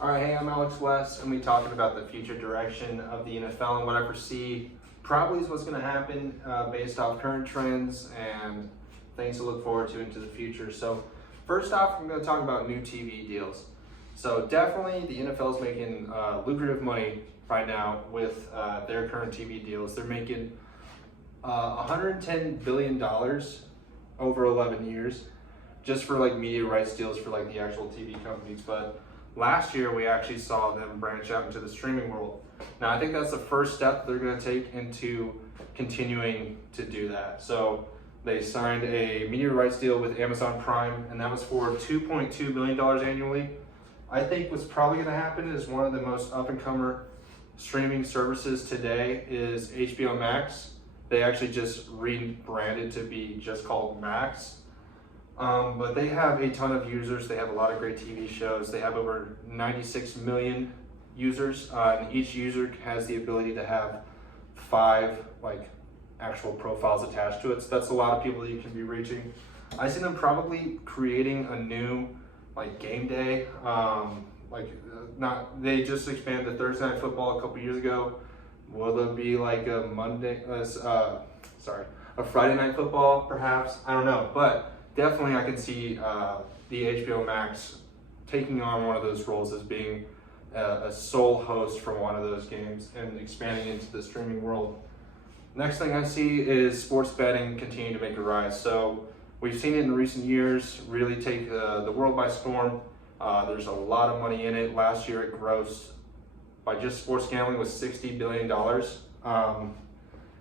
All right, hey, I'm Alex West, and we're talking about the future direction of the NFL and what I foresee probably is what's going to happen based off current trends and things to look forward to into the future. So, first off, I'm going to talk about new TV deals. So, definitely the NFL is making lucrative money right now with their current TV deals. They're making $110 billion over 11 years just for like media rights deals for like the actual TV companies. But last year, we actually saw them branch out into the streaming world. Now, I think that's the first step they're going to take into continuing to do that. So they signed a media rights deal with Amazon Prime, and that was for $2.2 billion annually. I think what's probably going to happen is one of the most up-and-comer streaming services today is HBO Max. They actually just rebranded to be just called Max. But they have a ton of users. They have a lot of great TV shows. They have over 96 million users, and each user has the ability to have 5 like actual profiles attached to it. So that's a lot of people that you can be reaching. I see them probably creating a new like game day. They just expanded Thursday Night Football a couple years ago. Will there be like a Friday Night Football perhaps? I don't know, but definitely I can see the HBO Max taking on one of those roles as being a sole host for one of those games and expanding into the streaming world. Next thing I see is sports betting continue to make a rise. So we've seen it in recent years really take the world by storm. There's a lot of money in it. Last year it grossed by just sports gambling was $60 billion.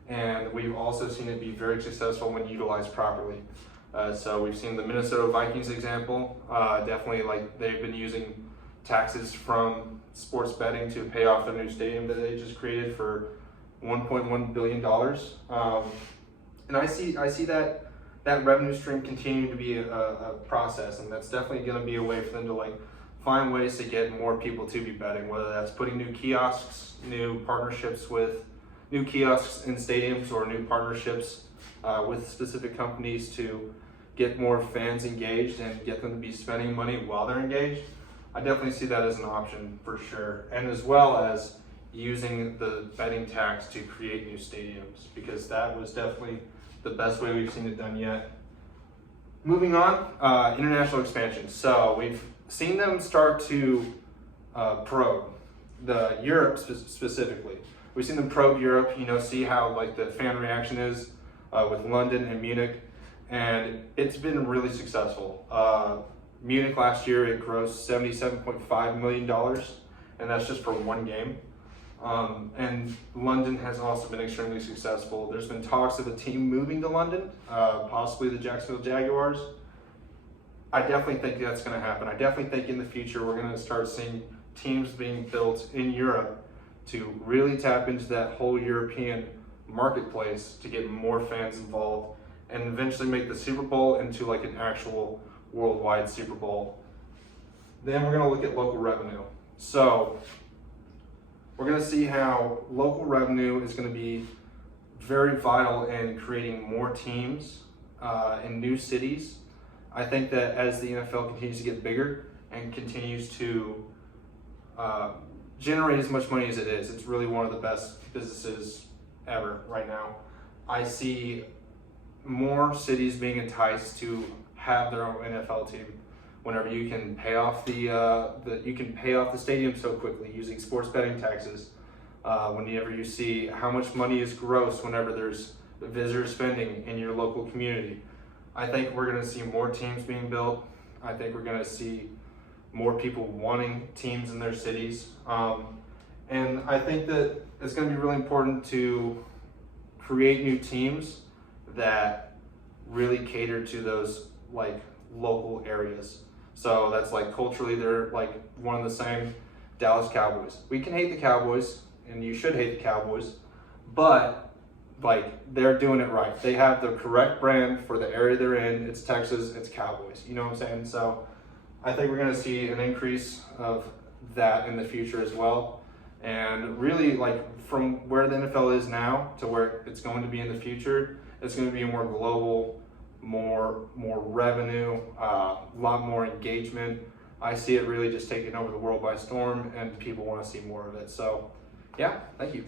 And we've also seen it be very successful when utilized properly. So we've seen the Minnesota Vikings example. Definitely, like they've been using taxes from sports betting to pay off their new stadium that they just created for $1.1 billion. And I see that revenue stream continuing to be a process, and that's definitely going to be a way for them to like find ways to get more people to be betting. Whether that's putting new kiosks, new partnerships with new kiosks in stadiums, or new partnerships with specific companies to get more fans engaged and get them to be spending money while they're engaged. I definitely see that as an option for sure. And as well as using the betting tax to create new stadiums, because that was definitely the best way we've seen it done yet. Moving on, international expansion. So we've seen them start to probe the Europe specifically. We've seen them probe Europe, see how like the fan reaction is with London and Munich, and it's been really successful. Munich last year, it grossed $77.5 million, and that's just for one game. And London has also been extremely successful. There's been talks of a team moving to London, possibly the Jacksonville Jaguars. I definitely think that's going to happen. I definitely think in the future we're going to start seeing teams being built in Europe to really tap into that whole European marketplace to get more fans involved and eventually make the Super Bowl into like an actual worldwide Super Bowl. Then we're going to look at local revenue. So we're going to see how local revenue is going to be very vital in creating more teams in new cities. I think that as the NFL continues to get bigger and continues to generate as much money as it is, it's really one of the best businesses ever right now. I see more cities being enticed to have their own NFL team. Whenever you can pay off the stadium so quickly using sports betting taxes, whenever you see how much money is gross whenever there's visitor spending in your local community, I think we're going to see more teams being built. I think we're going to see more people wanting teams in their cities, and I think that it's going to be really important to create new teams that really cater to those like local areas. So that's like culturally they're like one and the same. Dallas Cowboys. We can hate the Cowboys, and you should hate the Cowboys, but like they're doing it right. They have the correct brand for the area they're in. It's Texas, it's Cowboys. You know what I'm saying? So I think we're going to see an increase of that in the future as well. And really, like from where the NFL is now to where it's going to be in the future, it's going to be a more global, more revenue, a lot more engagement, I see it really just taking over the world by storm, and people want to see more of it. So, yeah, thank you.